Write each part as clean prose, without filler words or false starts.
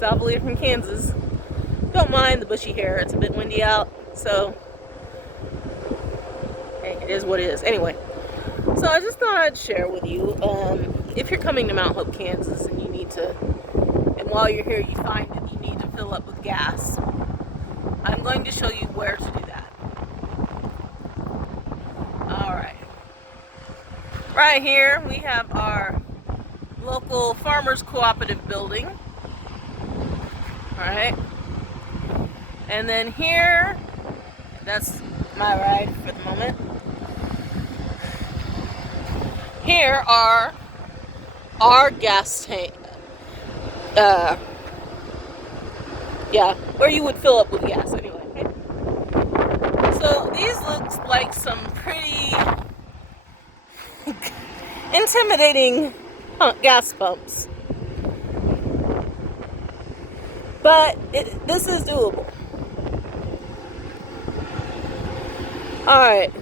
Sal Believe from Kansas. Don't mind the bushy hair. It's a bit windy out, so hey, it is what it is. Anyway, so I just thought I'd share with you, if you're coming to Mount Hope, Kansas, and you need to, and while you're here you find that you need to fill up with gas, I'm going to show you where to do that. Alright. Right here we have our local Farmers Cooperative building. Alright. And then here, that's my ride for the moment. Here are our gas tank. Yeah, where you would fill up with gas anyway. So these looks like some pretty intimidating gas pumps. But this is doable. Alright.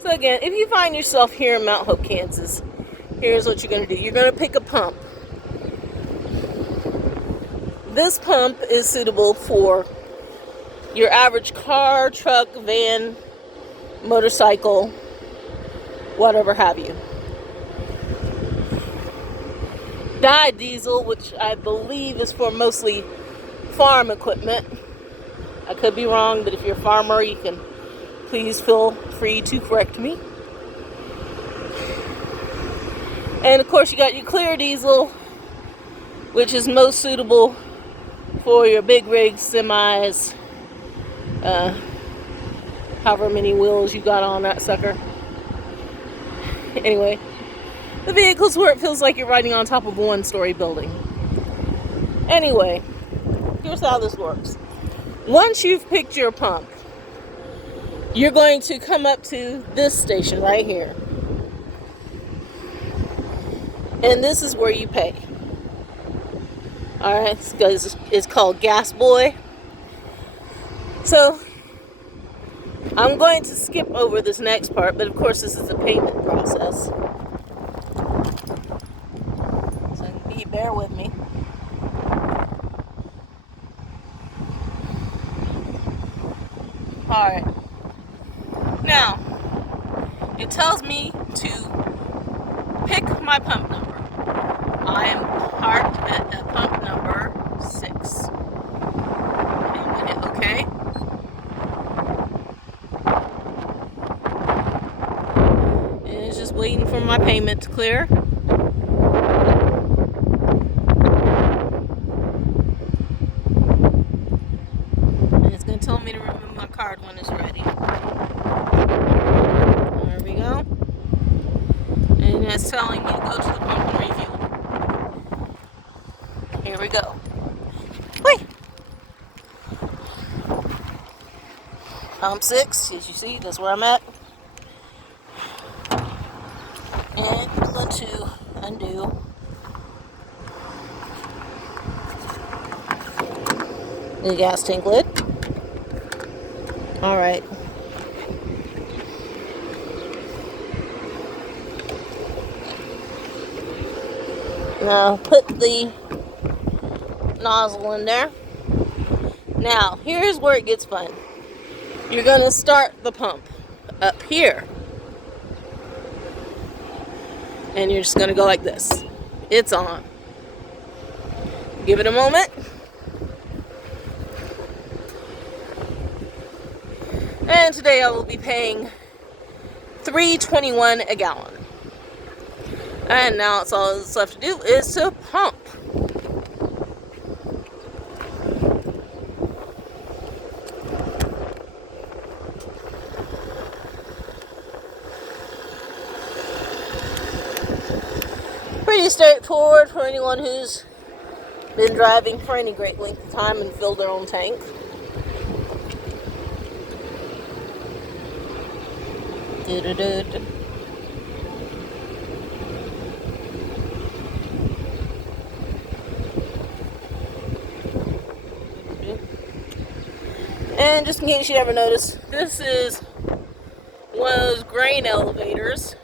So again, if you find yourself here in Mount Hope, Kansas, here's what you're going to do. You're going to pick a pump. This pump is suitable for your average car, truck, van, motorcycle, whatever have you. Diesel, which I believe is for mostly farm equipment. I could be wrong, but if you're a farmer, you can please feel free to correct me. And of course you got your clear diesel, which is most suitable for your big rigs, semis, however many wheels you got on that sucker. Anyway, the vehicle's where it feels like you're riding on top of a one-story building. Anyway, here's how this works. Once you've picked your pump, you're going to come up to this station right here. And this is where you pay. Alright, it's called Gas Boy. So, I'm going to skip over this next part, but of course this is a payment process. So bear with me. Alright. Now, it tells me to pick my pump number. I am parked at pump number 6. And hit OK. And it's just waiting for my payment to clear. And it's going to tell me to remove my card when it's ready. There we go. And it's telling me to go to the pump and refuel. Here we go. Wait. Pump 6, as you see, that's where I'm at. And I'm going to undo the gas tank lid. Alright. Now put the nozzle in there. Now, here's where it gets fun. You're going to start the pump up here. And you're just going to go like this. It's on. Give it a moment. And today I will be paying $3.21 a gallon. And now it's all that's left to do is to pump. Pretty straightforward for anyone who's been driving for any great length of time and filled their own tank. And just in case you never noticed, this is one of those grain elevators.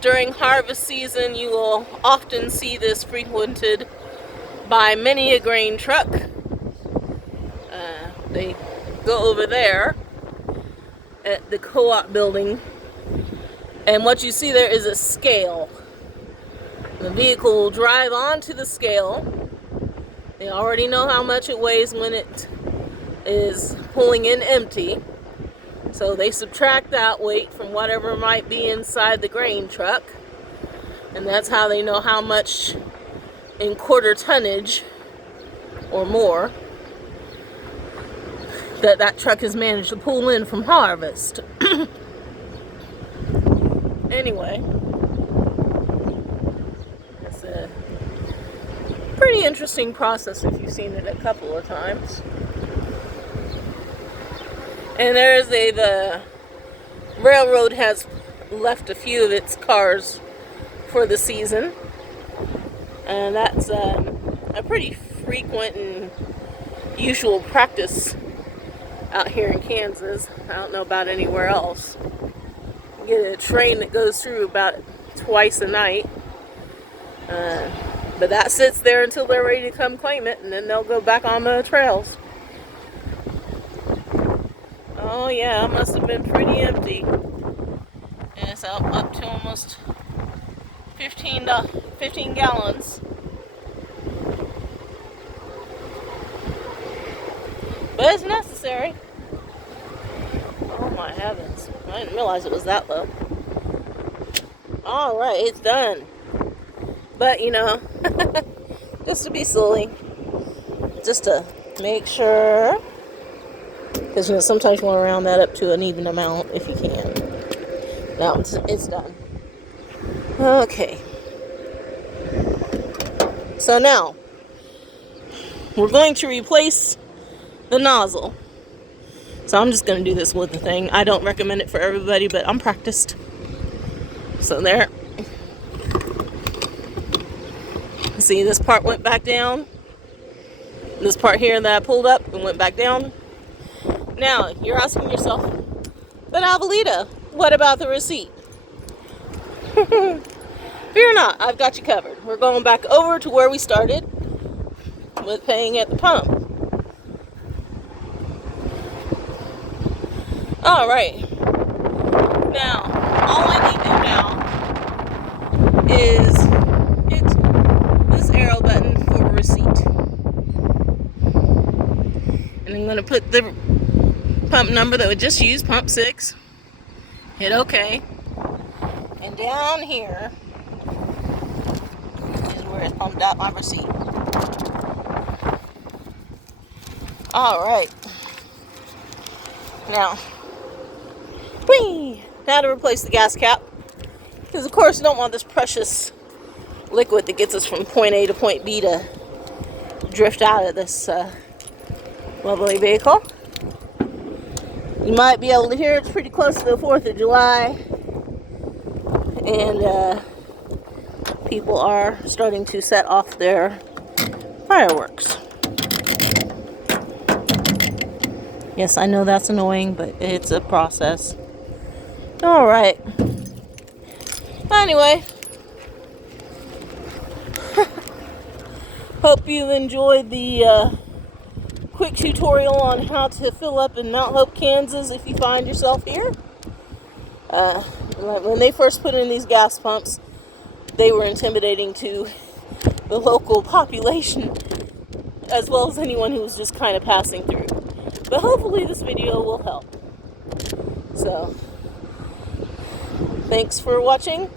During harvest season, you will often see this frequented by many a grain truck. They go over there at the co-op building, and what you see there is a scale. The vehicle will drive onto the scale. They already know how much it weighs when it is pulling in empty. So they subtract that weight from whatever might be inside the grain truck. And that's how they know how much in quarter tonnage or more that truck has managed to pull in from harvest. Anyway, it's a pretty interesting process if you've seen it a couple of times. And the railroad has left a few of its cars for the season. And that's a pretty frequent and usual practice out here in Kansas. I don't know about anywhere else. You get a train that goes through about twice a night. But that sits there until they're ready to come claim it, and then they'll go back on the trails. Oh yeah, it must have been pretty empty. And it's up to almost 15 gallons. But it's necessary. Oh my heavens. I didn't realize it was that low. Alright, it's done. But you know, just to be silly. Just to make sure. Because you know, sometimes you want to round that up to an even amount if you can. Now it's done. Okay. So now, we're going to replace the nozzle. So I'm just going to do this with the thing. I don't recommend it for everybody, but I'm practiced. So there. See, this part went back down. This part here that I pulled up and went back down. Now, you're asking yourself, but Avelita, what about the receipt? Fear not, I've got you covered. We're going back over to where we started with paying at the pump. Alright. Now, all I need to do now is hit this arrow button for a receipt. And I'm going to put the pump number that we just used, pump 6. Hit OK. And down here is where it's pumped out my receipt. Alright. Now to replace the gas cap. Because of course you don't want this precious liquid that gets us from point A to point B to drift out of this lovely vehicle. You might be able to hear it's pretty close to the 4th of July. And people are starting to set off their fireworks. Yes, I know that's annoying, but it's a process. Alright. Anyway. Hope you enjoyed the quick tutorial on how to fill up in Mount Hope, Kansas if you find yourself here. When they first put in these gas pumps, they were intimidating to the local population as well as anyone who was just kind of passing through. But hopefully this video will help. So, thanks for watching.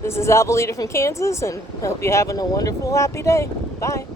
This is Avelita from Kansas, and I hope you're having a wonderful, happy day. Bye.